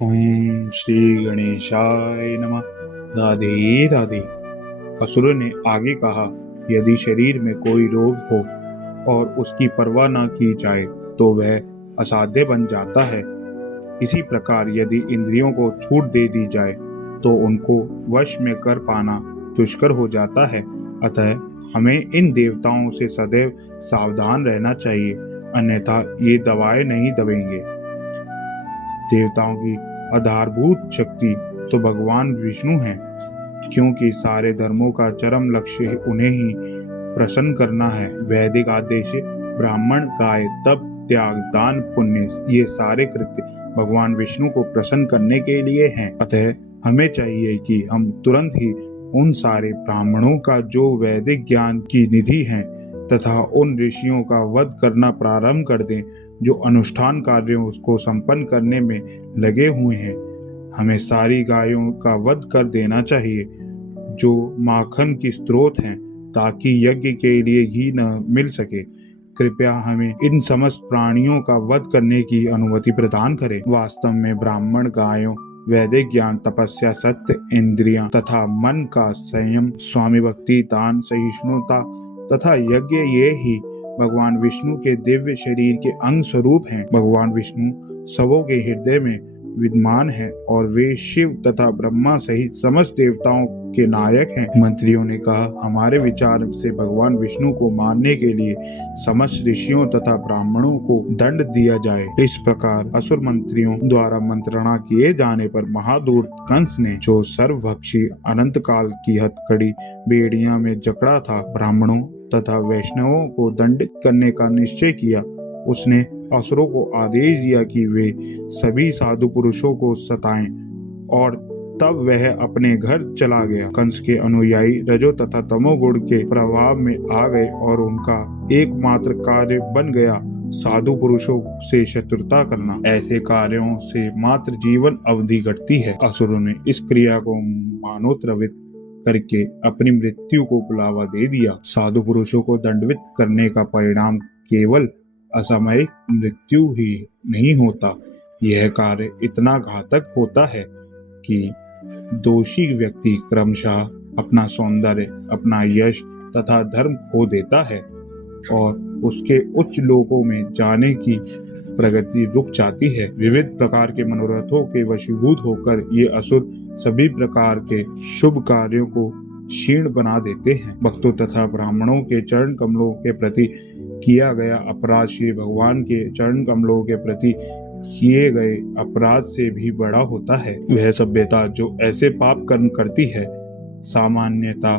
ओम श्री गणेशाय नमः। राधे राधे। असुर ने आगे कहा, यदि शरीर में कोई रोग हो और उसकी परवाह न की जाए तो वह असाध्य बन जाता है। इसी प्रकार यदि इंद्रियों को छूट दे दी जाए तो उनको वश में कर पाना दुष्कर हो जाता है। अतः हमें इन देवताओं से सदैव सावधान रहना चाहिए, अन्यथा ये दवाएं नहीं दबेंगे। देवताओं की आधारभूत शक्ति तो भगवान विष्णु हैं, क्योंकि सारे धर्मों का चरम लक्ष्य उन्हें ही प्रसन्न करना है। वैदिक आदेश ब्राह्मण, गाय, तप, त्याग, दान, पुण्य, ये सारे कृत्य भगवान विष्णु को प्रसन्न करने के लिए हैं। अतः हमें चाहिए कि हम तुरंत ही उन सारे ब्राह्मणों का जो वैदिक ज्ञान की निधि हैं तथा उन ऋषियों का वध करना प्रारंभ कर दें जो अनुष्ठान कार्यों को संपन्न करने में लगे हुए हैं। हमें सारी गायों का वध कर देना चाहिए जो माखन की स्रोत हैं, ताकि यज्ञ के लिए घी न मिल सके। कृपया हमें इन समस्त प्राणियों का वध करने की अनुमति प्रदान करें। वास्तव में ब्राह्मण, गायों, वैदिक ज्ञान, तपस्या, सत्य, इंद्रियां तथा मन का संयम, स्वामी भक्ति, दान, सहिष्णुता तथा यज्ञ, ये ही भगवान विष्णु के दिव्य शरीर के अंग स्वरूप हैं। भगवान विष्णु सबों के हृदय में विद्यमान है और वे शिव तथा ब्रह्मा सहित समस्त देवताओं के नायक हैं। मंत्रियों ने कहा, हमारे विचार से भगवान विष्णु को मारने के लिए समस्त ऋषियों तथा ब्राह्मणों को दंड दिया जाए। इस प्रकार असुर मंत्रियों द्वारा मंत्रणा किए जाने पर महादूत कंस ने, जो सर्वभक्षी अनंत काल की हथकड़ी बेड़ियां में जकड़ा था, ब्राह्मणों तथा वैष्णवों को दंडित करने का निश्चय किया। उसने असुरों को आदेश दिया कि वे सभी साधु पुरुषों को सताएं, और तब वह अपने घर चला गया। कंस के अनुयायी रजो तथा तमोगुण के प्रभाव में आ गए और उनका एकमात्र कार्य बन गया साधु पुरुषों से शत्रुता करना। ऐसे कार्यों से मात्र जीवन अवधि घटती है। असुरों ने इस क्रिया को मानोद्रवित करके अपनी मृत्यु को बुलावा दे दिया। साधु पुरुषों को दंडित करने का परिणाम केवल असामयिक मृत्यु ही नहीं होता, यह कार्य इतना घातक होता है कि दोषी व्यक्ति क्रमशः अपना सौंदर्य, अपना यश तथा धर्म खो देता है और उसके उच्च लोकों में जाने की प्रगति रुक जाती है। विविध प्रकार के मनोरथों के वशीभूत होकर ये असुर सभी प्रकार के शुभ कार्यों को क्षीण बना देते हैं। भक्तों तथा ब्राह्मणों के चरण कमलों के प्रति किया गया अपराध श्री भगवान के चरण कमलों के प्रति किए गए अपराध से भी बड़ा होता है। वह सभ्यता जो ऐसे पाप कर्म करती है, सामान्यता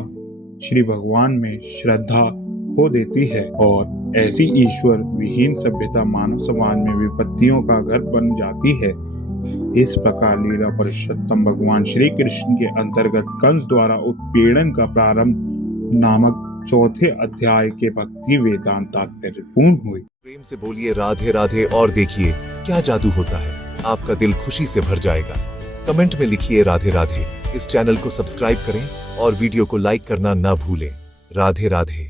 श्री भगवान में श्रद्धा खो देती है, और ऐसी ईश्वर विहीन सभ्यता मानव समाज में विपत्तियों का घर बन जाती है। इस प्रकार लीला पुरुषोत्तम भगवान श्री कृष्ण के अंतर्गत कंस द्वारा उत्पीड़न का प्रारंभ नामक चौथे अध्याय के भक्ति वेदांत तात्पर्य पूर्ण हुई। प्रेम से बोलिए राधे राधे और देखिए क्या जादू होता है। आपका दिल खुशी से भर जाएगा। कमेंट में लिखिए राधे राधे। इस चैनल को सब्सक्राइब करें और वीडियो को लाइक करना ना भूलें। राधे राधे।